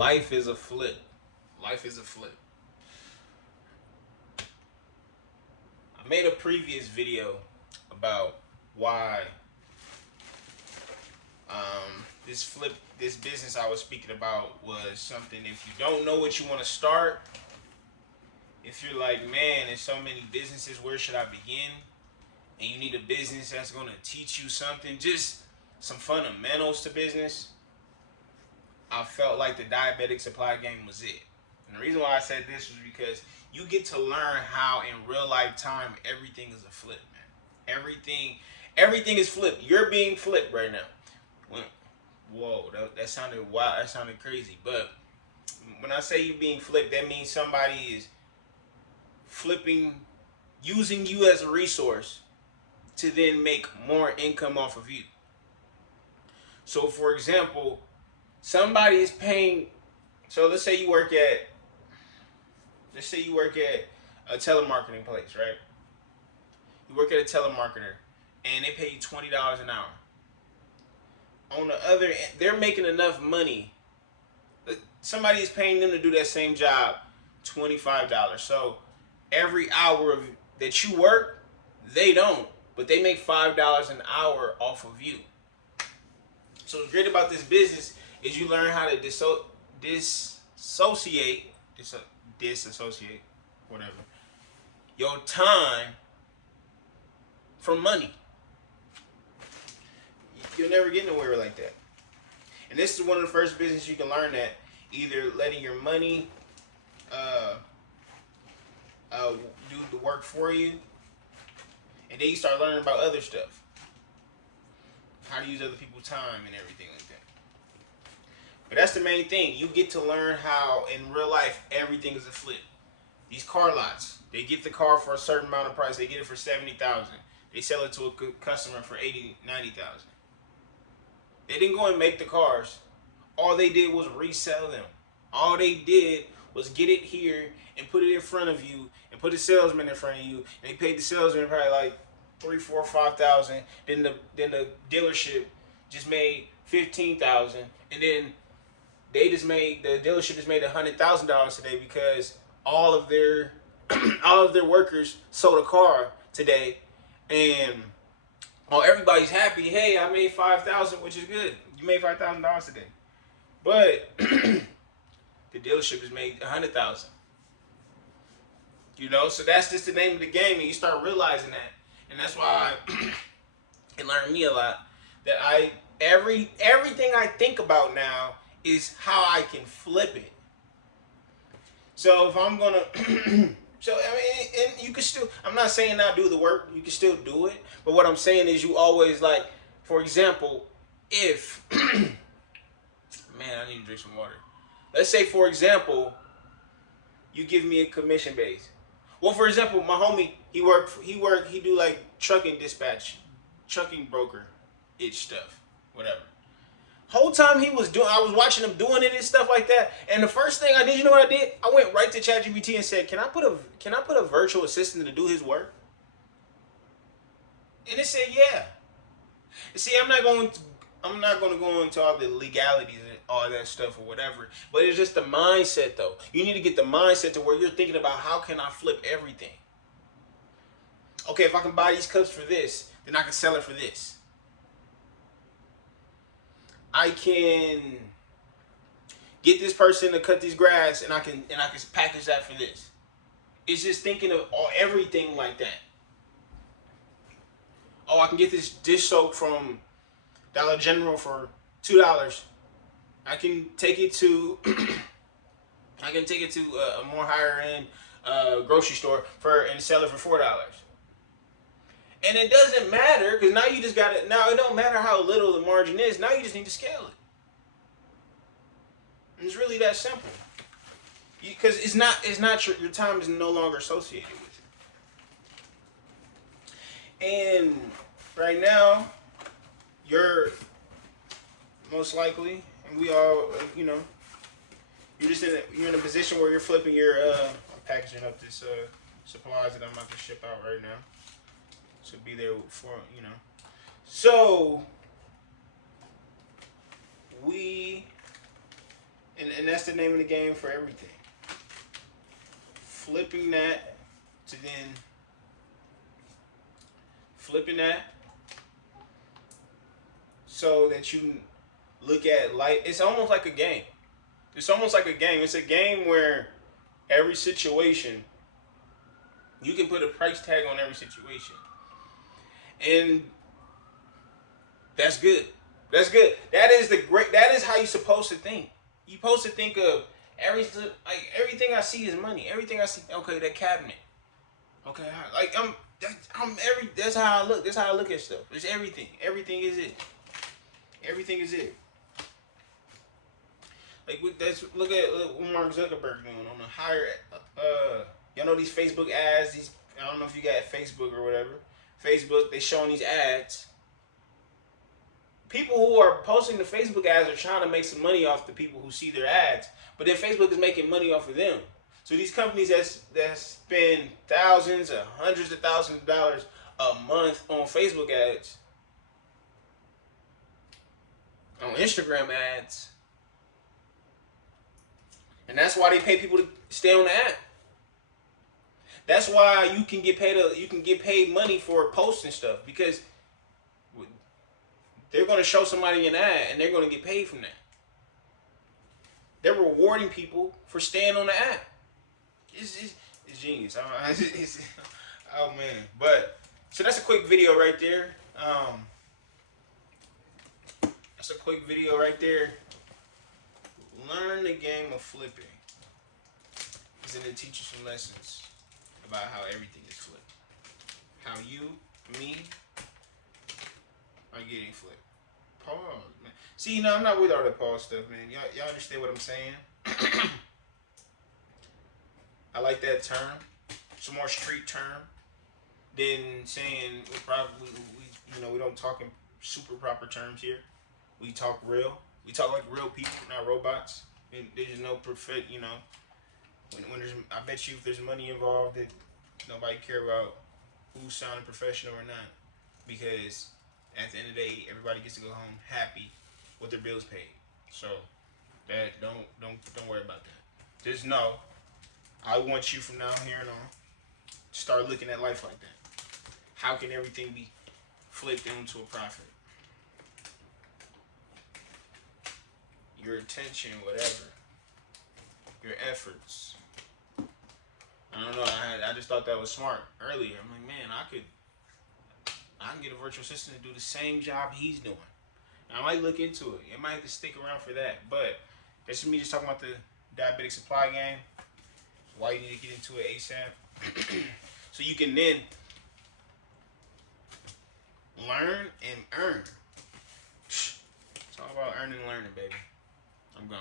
Life is a flip. Life is a flip. I made a previous video about why this business I was speaking about was something. If you don't know what you want to start, if you're like, man, there's so many businesses, where should I begin? And you need a business that's going to teach you something, just some fundamentals to business, I felt like the diabetic supply game was it. And the reason why I said this was because you get to learn how in real life time everything is a flip, man. Everything is flipped. You're being flipped right now. Whoa, that sounded wild. That sounded crazy. But when I say you being flipped, that means somebody is flipping, using you as a resource to then make more income off of you. So, for example, somebody is paying. So let's say you work at a telemarketing place, right? You work at a telemarketer, and they pay you $20 an hour. On the other end, they're making enough money. Somebody is paying them to do that same job, $25. So every hour that you work, they don't, but they make $5 an hour off of you. So what's great about this business is you learn how to disassociate, whatever, your time from money. You'll never get nowhere like that. And this is one of the first businesses you can learn that, either letting your money do the work for you, and then you start learning about other stuff, how to use other people's time and everything like that. But that's the main thing. You get to learn how in real life everything is a flip. These car lots, they get the car for a certain amount of price. They get it for $70,000. They sell it to a customer for $80,000, $90,000. They didn't go and make the cars. All they did was resell them. All they did was get it here and put it in front of you and put a salesman in front of you. And they paid the salesman probably like $3,000, $4,000, $5,000. Then the dealership just made $15,000, and then the dealership just made $100,000 today because all of their workers sold a car today, and everybody's happy. Hey, I made $5,000, which is good. You made $5,000 today, but the dealership has made $100,000. So that's just the name of the game, and you start realizing that, and that's why it learned me a lot. That everything I think about now is how I can flip it. So if I'm gonna, so I mean, and you can still. I'm not saying not do the work. You can still do it. But what I'm saying is, you always, like, for example, if man, I need to drink some water. Let's say, for example, you give me a commission base. Well, for example, my homie, he do like trucking dispatch, trucking broker, stuff, whatever. Whole time I was watching him doing it and stuff like that. And the first thing I did, you know what I did? I went right to ChatGPT and said, "Can I put a virtual assistant to do his work?" And it said, "Yeah." See, I'm not going to go into all the legalities and all that stuff or whatever. But it's just the mindset, though. You need to get the mindset to where you're thinking about, how can I flip everything? Okay, if I can buy these cups for this, then I can sell it for this. I can get this person to cut this grass, and I can package that for this. It's just thinking of everything like that. Oh, I can get this dish soap from Dollar General for $2. I can take it to a more higher end grocery store and sell it for $4. And it doesn't matter, because now you just got it. Now it don't matter how little the margin is. Now you just need to scale it. And it's really that simple. Because your time is no longer associated with it. And right now, you're most likely, and we all, you're in a position where you're flipping your. I'm packaging up this supplies that I'm about to ship out right now. So be there for, So we And that's the name of the game for everything. Flipping that to then flipping that so that you look at life. It's almost like a game. It's almost like a game. It's a game where every situation, you can put a price tag on every situation. And that's good. That's good. That is how you're supposed to think. You're supposed to think of everything I see is money. Everything I see, okay, that cabinet. Okay, that's how I look. That's how I look at stuff. It's everything. Everything is it. Everything is it. Like look what Mark Zuckerberg doing on the higher. Y'all know these Facebook ads. These, I don't know if you got Facebook or whatever. Facebook, they showing these ads. People who are posting the Facebook ads are trying to make some money off the people who see their ads, but then Facebook is making money off of them. So these companies that spend thousands or hundreds of thousands of dollars a month on Facebook ads, on Instagram ads, and that's why they pay people to stay on the app. That's why you can get paid money for posting stuff, because they're going to show somebody an ad and they're going to get paid from that. They're rewarding people for staying on the app. It's genius. Oh man! But so that's a quick video right there. That's a quick video right there. Learn the game of flipping. It's going to teach you some lessons about how everything is flipped. How you, me, are getting flipped. Pause, man. See, no, I'm not with all the pause stuff, man. Y'all understand what I'm saying? I like that term. It's a more street term than saying we don't talk in super proper terms here. We talk real. We talk like real people, not robots. And there's no perfect, when there's, I bet you if there's money involved, that nobody care about who's sounding professional or not, because at the end of the day, everybody gets to go home happy with their bills paid. So that don't worry about that. Just know, I want you from now here and on to start looking at life like that. How can everything be flipped into a profit? Your attention, whatever, your efforts. I don't know. I just thought that was smart earlier. I'm like, man, I can get a virtual assistant to do the same job he's doing. I might look into it. It might have to stick around for that. But that's me just talking about the diabetic supply game. Why you need to get into it ASAP. So you can then learn and earn. It's all about earning and learning, baby. I'm gone.